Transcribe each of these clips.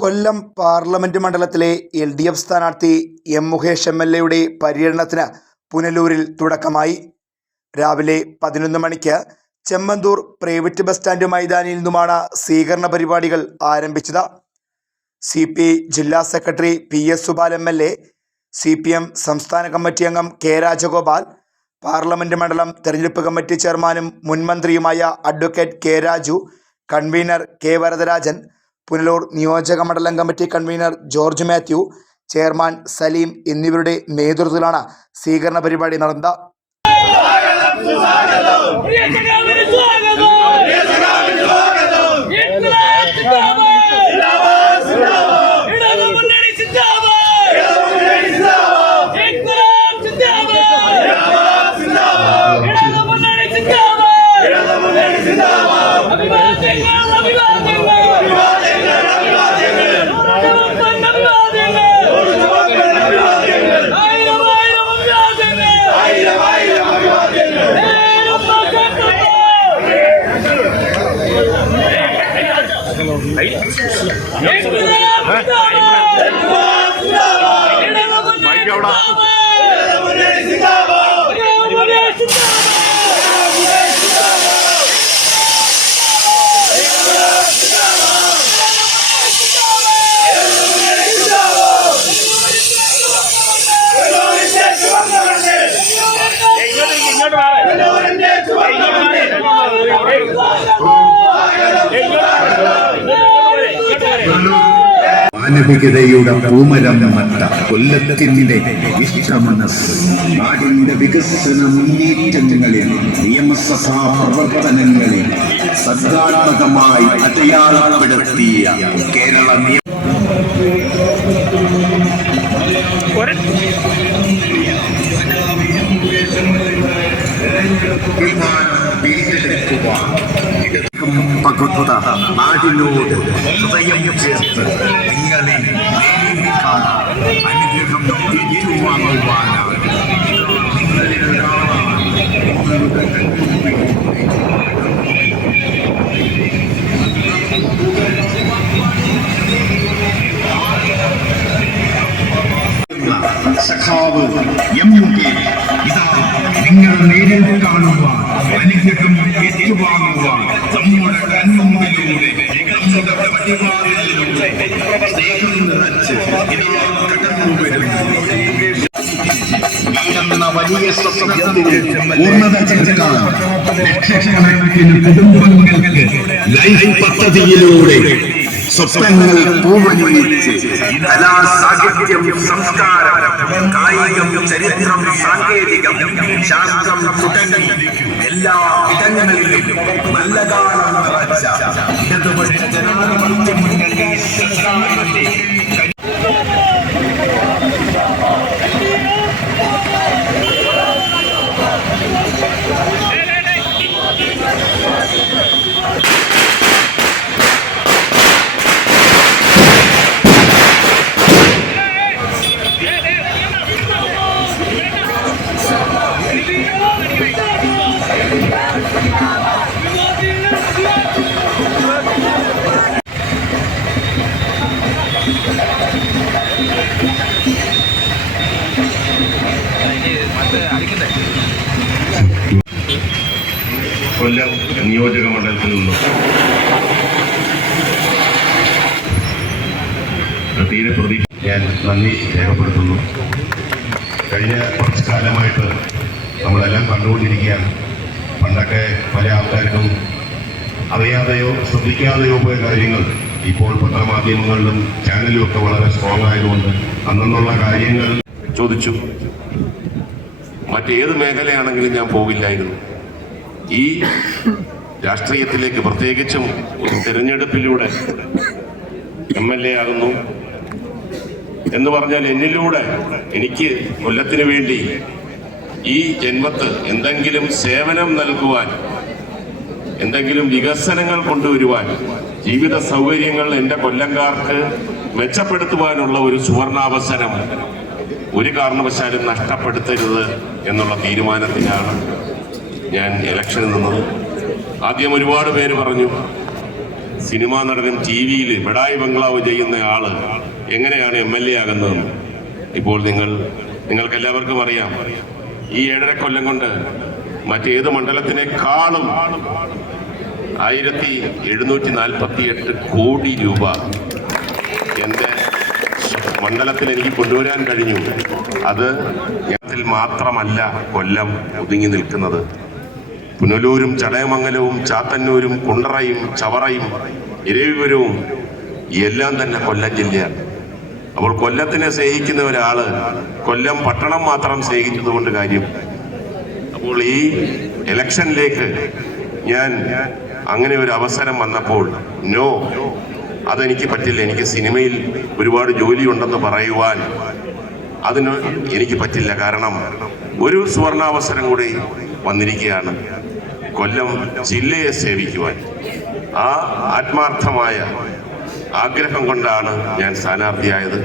കൊല്ലം parliament മണ്ഡലത്തിലെ LDF സ്ഥാനാർത്ഥി M. Mukesh MLA പര്യടനത്തിന് പുനലൂരിൽ തുടക്കമായി. രാവിലെ 11 മണിക്ക് ചെമ്മന്തൂർ പ്രൈവറ്റ് ബസ് സ്റ്റാൻഡ് മൈതാനിയിൽ നിന്നുമാണ് സ്വീകരണ പരിപാടികൾ ആരംഭിച്ചത്. CPI ജില്ലാ secretary PS Subal MLA, CPM സംസ്ഥാന കമ്മിറ്റി അംഗം K. രാജഗോപാൽ, പാർലമെന്റ് മണ്ഡലം തെരഞ്ഞെടുപ്പ് കമ്മിറ്റി ചെയർമാനും മുൻമന്ത്രിയുമായ advocate K. Raju, convener K. Varadarajan, Punalur നിയോജക മണ്ഡലം committee convener George Mathew, chairman Saleem എന്നിവരുടെ നേതൃത്വത്തിലാണ് സ്വീകരണ പരിപാടി നടന്നത്. മാനവികതയുടെ പൂമരം നട്ട കൊല്ലത്തിന്റെ ഇഷ്ടമനസ് നാടിന്റെ വികസന മുന്നേറ്റങ്ങളിൽ നിയമസഭാ പ്രവർത്തനങ്ങളിൽ സർഗാത്മകമായി അടയാളപ്പെടുത്തിയ കേരള പകുത്ത നാടിനോട് ഹൃദയം ചേർത്ത് നിങ്ങളെ നേരിട്ടാണ് അനുഗ്രഹം ഏറ്റുവാങ്ങുവാനാണ് സഖാവ് M. മുകേഷ് ഇതാ നിങ്ങൾ നേരിൽ കാണുവാൻ അനുഗ്രഹം ഏറ്റുവാങ്ങുവാൻ നമ്മുടെ കൺമുമ്പിലൂടെ നമ്മുടെ പടിവാതിലിലൂടെ സ്നേഹം നിറച്ച് ഇതാ കടന്നു വരുന്നു. വലിയ സ്വപ്നത്തിന് പൂർണ്ണത ചേർക്കാൻ ലക്ഷക്കണക്കിന് കുടുംബങ്ങൾക്ക് ലൈഫ് പദ്ധതിയിലൂടെ സ്വപ്നങ്ങൾ പൂവണിയിച്ച് കലാ, സാഹിത്യം, സംസ്കാരം, കായികം, ചരിത്രം, സാങ്കേതികം, ശാസ്ത്രം തുടങ്ങി എല്ലാ ഇടങ്ങളിലും നല്ല കാലം നിറച്ച ഇടതുപക്ഷ ജനാധിപത്യ മുന്നണി സർക്കാരിന്റെ കൊല്ലം നിയോജക മണ്ഡലത്തിൽ നിന്നും തീരെ ഞാൻ നന്ദി രേഖപ്പെടുത്തുന്നു. കഴിഞ്ഞ കുറച്ച് കാലമായിട്ട് നമ്മളെല്ലാം കണ്ടുകൊണ്ടിരിക്കുകയാണ്. പണ്ടൊക്കെ പല ആൾക്കാർക്കും അറിയാതെയോ ശ്രദ്ധിക്കാതെയോ പോയ കാര്യങ്ങൾ ഇപ്പോൾ പത്രമാധ്യമങ്ങളിലും ചാനലും ഒക്കെ വളരെ സ്ട്രോങ് ആയതുകൊണ്ട് അന്നുള്ള കാര്യങ്ങൾ ചോദിച്ചു. മറ്റേത് മേഖലയാണെങ്കിലും ഞാൻ പോകില്ലായിരുന്നു. ഈ രാഷ്ട്രീയത്തിലേക്ക്, പ്രത്യേകിച്ചും തിരഞ്ഞെടുപ്പിലൂടെ MLA ആകുന്നു എന്ന് പറഞ്ഞാൽ എന്നിലൂടെ എനിക്ക് കൊല്ലത്തിന് വേണ്ടി ഈ ജന്മത്ത് എന്തെങ്കിലും സേവനം നൽകുവാൻ, എന്തെങ്കിലും വികസനങ്ങൾ കൊണ്ടുവരുവാൻ, ജീവിത സൗകര്യങ്ങൾ എൻ്റെ കൊല്ലംകാർക്ക് മെച്ചപ്പെടുത്തുവാനുള്ള ഒരു സുവർണാവസരം ഒരു കാരണവശാലും നഷ്ടപ്പെടുത്തരുത് എന്നുള്ള തീരുമാനത്തിലാണ് ഞാൻ ഇലക്ഷനിൽ നിന്നത്. ആദ്യം ഒരുപാട് പേര് പറഞ്ഞു സിനിമാ നടനും TV-യിൽ ബഡായി ബംഗ്ലാവ് ചെയ്യുന്ന ആള് എങ്ങനെയാണ് MLA ആകുന്നതെന്ന് ഇപ്പോൾ നിങ്ങൾക്ക് എല്ലാവർക്കും അറിയാം. ഈ 7.5 കൊല്ലം കൊണ്ട് മറ്റേത് മണ്ഡലത്തിനേക്കാളും 1748 കോടി രൂപ എൻ്റെ മണ്ഡലത്തിൽ എനിക്ക് കൊണ്ടുവരാൻ കഴിഞ്ഞു. അത് ത്തിൽ മാത്രമല്ല കൊല്ലം ഒതുങ്ങി നിൽക്കുന്നത്. പുനലൂരും ചടയമംഗലവും ചാത്തന്നൂരും കുണ്ടറയും ചവറയും ഇരവിപുരവും എല്ലാം തന്നെ കൊല്ലം ജില്ലയാണ്. അപ്പോൾ കൊല്ലത്തിനെ സ്നേഹിക്കുന്ന ഒരാള് കൊല്ലം പട്ടണം മാത്രം സ്നേഹിച്ചതുകൊണ്ട് കാര്യം. അപ്പോൾ ഈ ഇലക്ഷനിലേക്ക് ഞാൻ അങ്ങനെ ഒരു അവസരം വന്നപ്പോൾ അതെനിക്ക് പറ്റില്ല. എനിക്ക് സിനിമയിൽ ഒരുപാട് ജോലിയുണ്ടെന്ന് പറയുവാൻ അതിന് എനിക്ക് പറ്റില്ല. കാരണം ഒരു സുവർണാവസരം കൂടി വന്നിരിക്കുകയാണ് കൊല്ലം ജില്ലയെ സേവിക്കുവാൻ. ആ ആത്മാർത്ഥമായ ആഗ്രഹം കൊണ്ടാണ് ഞാൻ സ്ഥാനാർത്ഥിയായത്.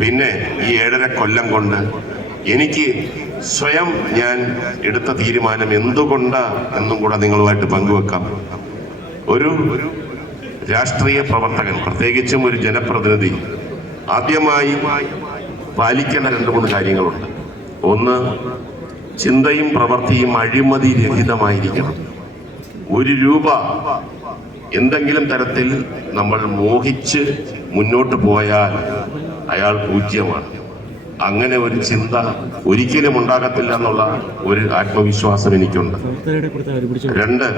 പിന്നെ ഈ 7.5 കൊല്ലം കൊണ്ട് എനിക്ക് സ്വയം ഞാൻ എടുത്ത തീരുമാനം എന്നും കൂടെ നിങ്ങളുമായിട്ട് പങ്കുവെക്കാം. ഒരു രാഷ്ട്രീയ പ്രവർത്തകൻ, പ്രത്യേകിച്ചും ഒരു ജനപ്രതിനിധി, ആദ്യമായി പാലിക്കേണ്ട 2-3 കാര്യങ്ങളുണ്ട്. ഒന്ന്, ചിന്തയും പ്രവൃത്തിയും അഴിമതി രഹിതമായിരിക്കണം. 1 രൂപ എന്തെങ്കിലും തരത്തിൽ നമ്മൾ മോഹിച്ച് മുന്നോട്ട് പോയാൽ അയാൾ പൂജ്യമാണ്. അങ്ങനെ ഒരു ചിന്ത ഒരിക്കലും ഉണ്ടാകത്തില്ല എന്നുള്ള ഒരു ആത്മവിശ്വാസം എനിക്കുണ്ട്. 2,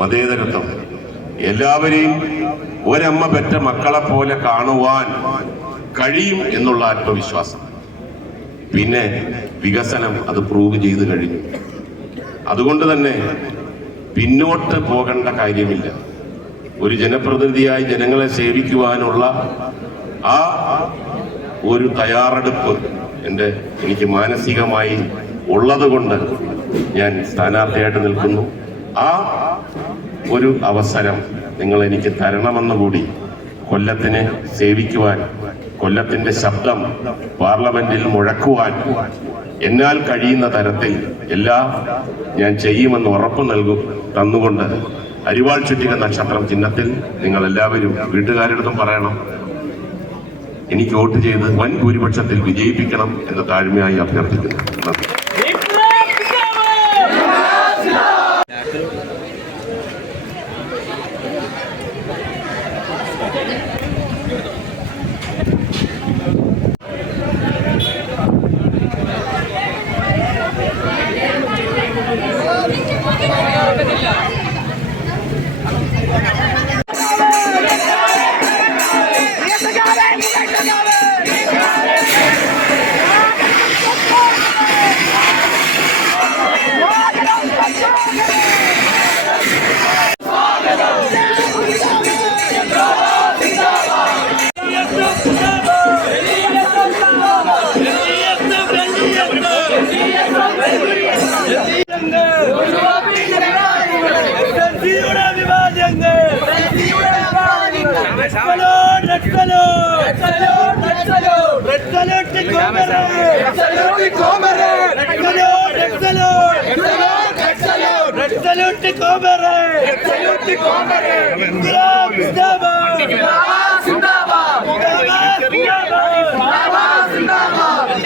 മതേതരത്വം. എല്ലാവരെയും ഒരമ്മ പെറ്റ മക്കളെ പോലെ കാണുവാൻ കഴിയും എന്നുള്ള ആത്മവിശ്വാസം. പിന്നെ വികസനം, അത് പ്രൂവ് ചെയ്ത് കഴിഞ്ഞു. അതുകൊണ്ട് തന്നെ പിന്നോട്ട് പോകേണ്ട കാര്യമില്ല. ഒരു ജനപ്രതിനിധിയായി ജനങ്ങളെ സേവിക്കുവാനുള്ള ആ ഒരു തയ്യാറെടുപ്പ് എനിക്ക് മാനസികമായി ഉള്ളത് കൊണ്ട് ഞാൻ സ്ഥാനാർത്ഥിയായിട്ട് നിൽക്കുന്നു. ആ ഒരു അവസരം നിങ്ങൾ എനിക്ക് തരണമെന്നുകൂടി, കൊല്ലത്തിനെ സേവിക്കുവാൻ, കൊല്ലത്തിന്റെ ശബ്ദം പാർലമെന്റിൽ മുഴക്കുവാൻ എന്നാൽ കഴിയുന്ന തരത്തിൽ എല്ലാം ഞാൻ ചെയ്യുമെന്ന് ഉറപ്പ് തന്നുകൊണ്ട് അരിവാൾ ചുറ്റിക നക്ഷത്രം ചിഹ്നത്തിൽ നിങ്ങൾ എല്ലാവരും വീട്ടുകാരുടെ പറയണം, എനിക്ക് വോട്ട് ചെയ്ത് വൻ ഭൂരിപക്ഷത്തിൽ വിജയിപ്പിക്കണം എന്ന് താഴ്മയായി അഭ്യർത്ഥിക്കുന്നു. നന്ദി.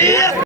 Yeah.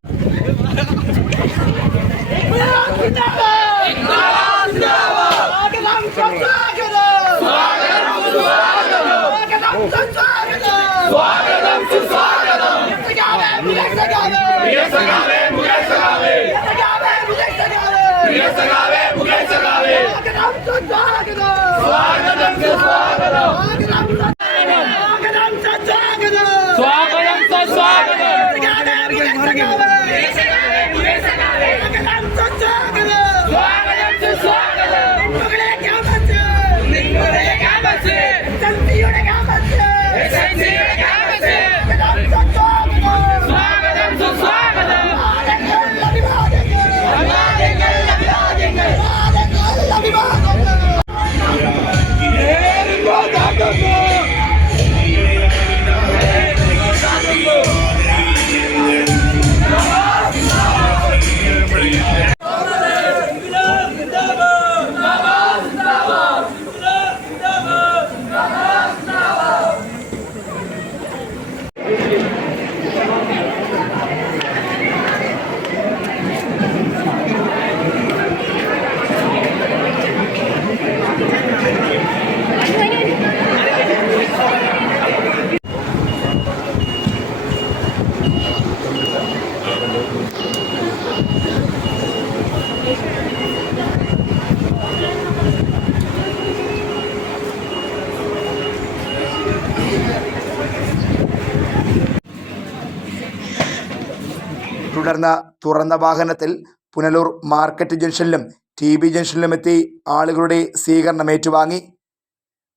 തുടർന്ന് തുറന്ന വാഹനത്തിൽ പുനലൂർ മാർക്കറ്റ് ജംഗ്ഷനിലും TB ജംഗ്ഷനിലുമെത്തി ആളുകളുടെ സ്വീകരണം ഏറ്റുവാങ്ങി.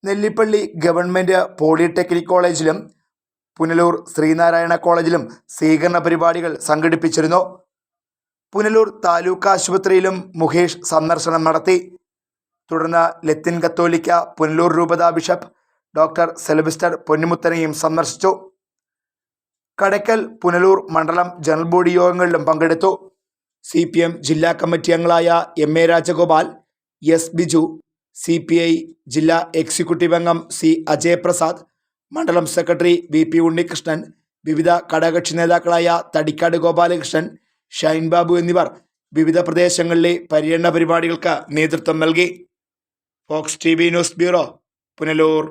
നെല്ലിപ്പള്ളി ഗവൺമെൻറ് പോളിടെക്നിക് കോളേജിലും പുനലൂർ ശ്രീനാരായണ കോളേജിലും സ്വീകരണ പരിപാടികൾ സംഘടിപ്പിച്ചിരുന്നു. പുനലൂർ താലൂക്ക് ആശുപത്രിയിലും മുകേഷ് സന്ദർശനം നടത്തി. തുടർന്ന് ലത്തീൻ കത്തോലിക്ക പുനലൂർ രൂപത ബിഷപ്പ് ഡോക്ടർ സെലബസ്റ്റർ പൊന്നുമുത്തനെയും സന്ദർശിച്ചു. കടയ്ക്കൽ പുനലൂർ മണ്ഡലം ജനറൽ ബോഡി യോഗങ്ങളിലും പങ്കെടുത്തു. CPM ജില്ലാ കമ്മിറ്റി അംഗങ്ങളായ MA Rajagopal, S Biju, CPI ജില്ലാ എക്സിക്യൂട്ടീവ് അംഗം C അജയപ്രസാദ്, മണ്ഡലം സെക്രട്ടറി VP ഉണ്ണികൃഷ്ണൻ, വിവിധ ഘടകകക്ഷി നേതാക്കളായ തടിക്കാട് ഗോപാലകൃഷ്ണൻ, ഷൈൻ ബാബു എന്നിവർ വിവിധ പ്രദേശങ്ങളിലെ പര്യടന പരിപാടികൾക്ക് നേതൃത്വം നൽകി. Fox TV news bureau, Punalur.